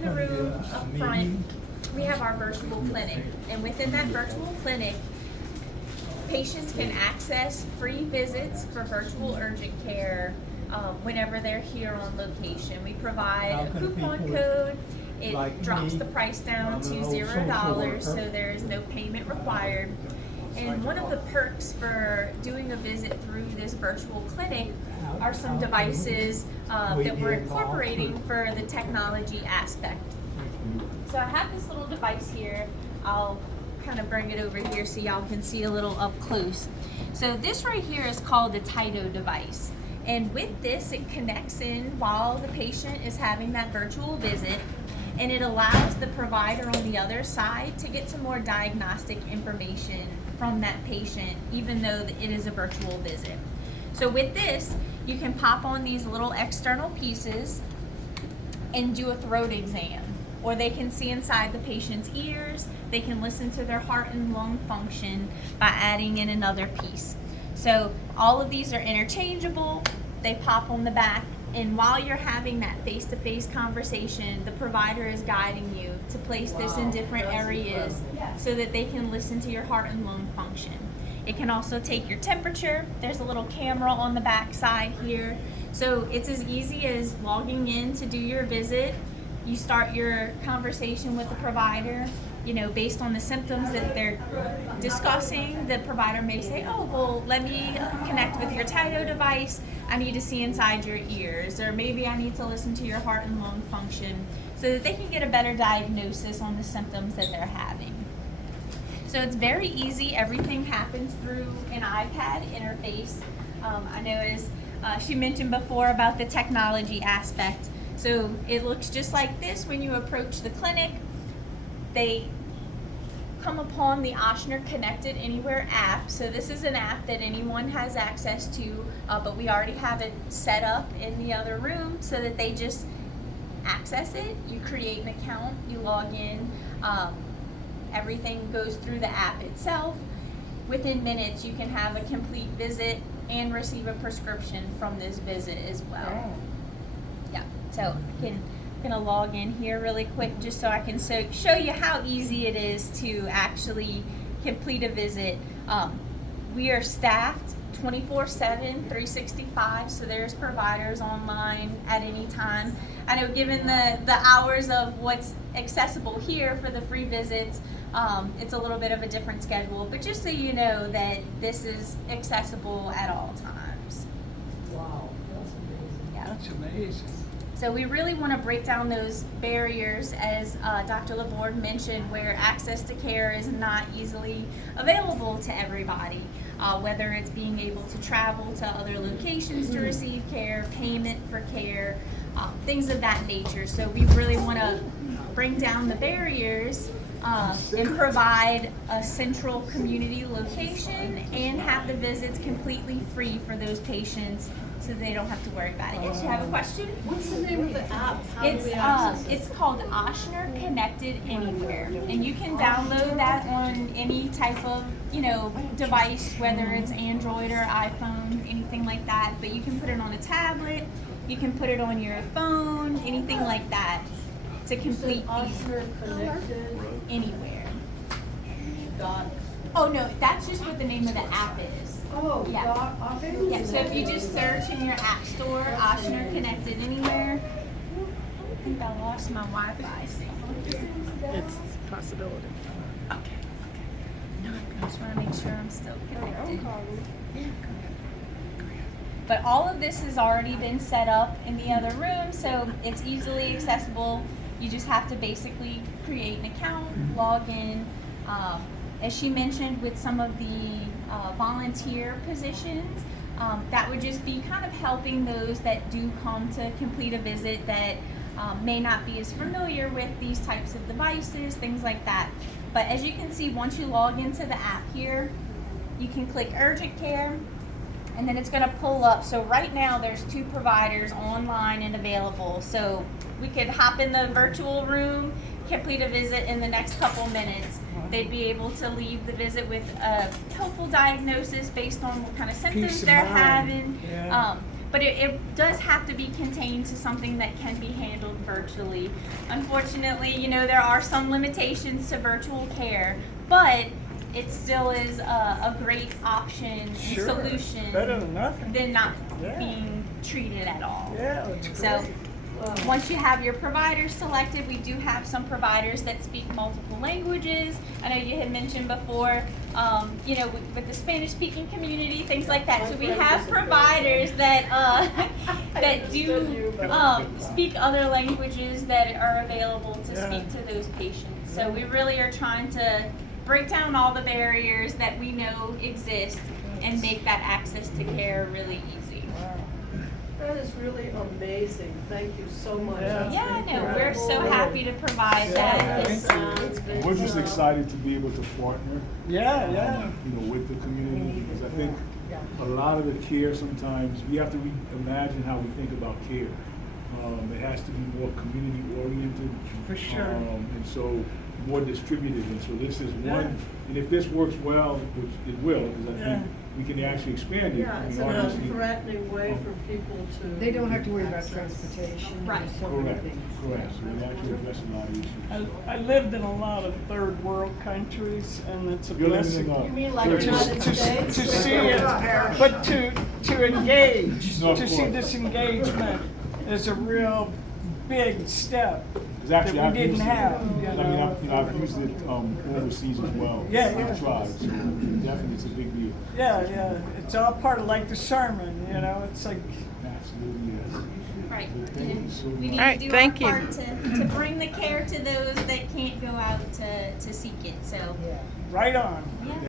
in the room up front, we have our virtual clinic. And within that virtual clinic, patients can access free visits for virtual urgent care whenever they're here on location. We provide a coupon code. It drops the price down to $0, so there is no payment required. And one of the perks for doing a visit through this virtual clinic are some devices that we're incorporating for the technology aspect. So I have this little device here. I'll kind of bring it over here so y'all can see a little up close. So this right here is called the Tyto device. And with this, it connects in while the patient is having that virtual visit, and it allows the provider on the other side to get some more diagnostic information from that patient, even though it is a virtual visit. So with this, you can pop on these little external pieces and do a throat exam, or they can see inside the patient's ears. They can listen to their heart and lung function by adding in another piece. So all of these are interchangeable. They pop on the back, and while you're having that face-to-face conversation, the provider is guiding you to place this in different areas so that they can listen to your heart and lung function. It can also take your temperature. There's a little camera on the back side here. So it's as easy as logging in to do your visit. You start your conversation with the provider, based on the symptoms that they're discussing. The provider may say, oh, well, let me connect with your Tyto device. I need to see inside your ears, or maybe I need to listen to your heart and lung function, so that they can get a better diagnosis on the symptoms that they're having. So it's very easy. Everything happens through an iPad interface. I know as she mentioned before about the technology aspect. So it looks just like this when you approach the clinic. They come upon the Ochsner Connected Anywhere app. So this is an app that anyone has access to, but we already have it set up in the other room so that they just access it. You create an account, you log in, everything goes through the app itself. Within minutes, you can have a complete visit and receive a prescription from this visit as well. Yeah, so I'm gonna log in here really quick just so I can show you how easy it is to actually complete a visit. We are staffed 24/7, 365, so there's providers online at any time. I know given the hours of what's accessible here for the free visits, it's a little bit of a different schedule, but just so you know that this is accessible at all times. Wow, that's amazing. Yeah. That's amazing. So we really want to break down those barriers, as Dr. Laborde mentioned, where access to care is not easily available to everybody, whether it's being able to travel to other locations to receive care, payment for care, things of that nature. So we really want to bring down the barriers and provide a central community location and have the visits completely free for those patients, so they don't have to worry about it. Yes, you have a question? What's the name of the app? How do we access it? It's called Ochsner Connected Anywhere, and you can download that on any type of device, whether it's Android or iPhone, anything like that. But you can put it on a tablet, you can put it on your phone, anything like that, to complete Ochsner Connected Anywhere. dot. Oh no, that's just what the name of the app is. Oh, Yeah. dot. Okay. Yeah, so if you just search in your app store, Ochsner Connected Anywhere. I think I lost my Wi-Fi signal. It's a possibility. Okay. I just want to make sure I'm still connected. But all of this has already been set up in the other room, so it's easily accessible. You just have to basically create an account, log in. As she mentioned, with some of the volunteer positions, that would just be kind of helping those that do come to complete a visit that may not be as familiar with these types of devices, things like that. But as you can see, once you log into the app here, you can click urgent care, and then it's going to pull up. So right now there's 2 providers online and available. So we could hop in the virtual room, complete a visit in the next couple minutes. They'd be able to leave the visit with a helpful diagnosis based on what kind of symptoms Peace of they're mind. having. Yeah. but it does have to be contained to something that can be handled virtually. Unfortunately, you know, there are some limitations to virtual care, but it still is a great option and Sure. solution Better than nothing. than not Yeah. being treated at all. Yeah, it's great. So once you have your providers selected, we do have some providers that speak multiple languages. I know you had mentioned before, you know, with the Spanish-speaking community, things like that. So we have providers that that do speak other languages that are available to speak to those patients. So we really are trying to break down all the barriers that we know exist and make that access to care really easy. That is really amazing. Thank you so much. Yeah. That's Yeah, no, we're incredible. so happy to provide Yeah, that. thank It's, you. It's We're just been, excited to be able to partner, Yeah, yeah. you know, with the community, because I think a lot of the care sometimes, we have to reimagine how we think about care. It has to be more community oriented. For sure. And so more distributed, and so this is Yeah. one, and if this works well, which it will, because I think we can actually expand it. yeah, I it's mean, a obviously- non-threatening way for people to. They don't have to worry about access. transportation. Right. There's so many Correct, things. correct, so it actually addresses a lot of issues. I lived in a lot of third world countries, and it's a You're living blessing. in You mean like Turkey. United to States? see it, but to engage, No, of to see course. this engagement is a real big step. Because actually, that we I've didn't used have, it. you I mean, know. I've used it overseas as well. Yeah, yeah. I've tried, so definitely it's a big deal. Yeah, yeah, it's all part of like the sermon, you know, it's like, Absolutely, yes. right. Thank you so We need much. All right, to do thank you. our part to bring the care to those that can't go out to seek it. So, right on. yeah.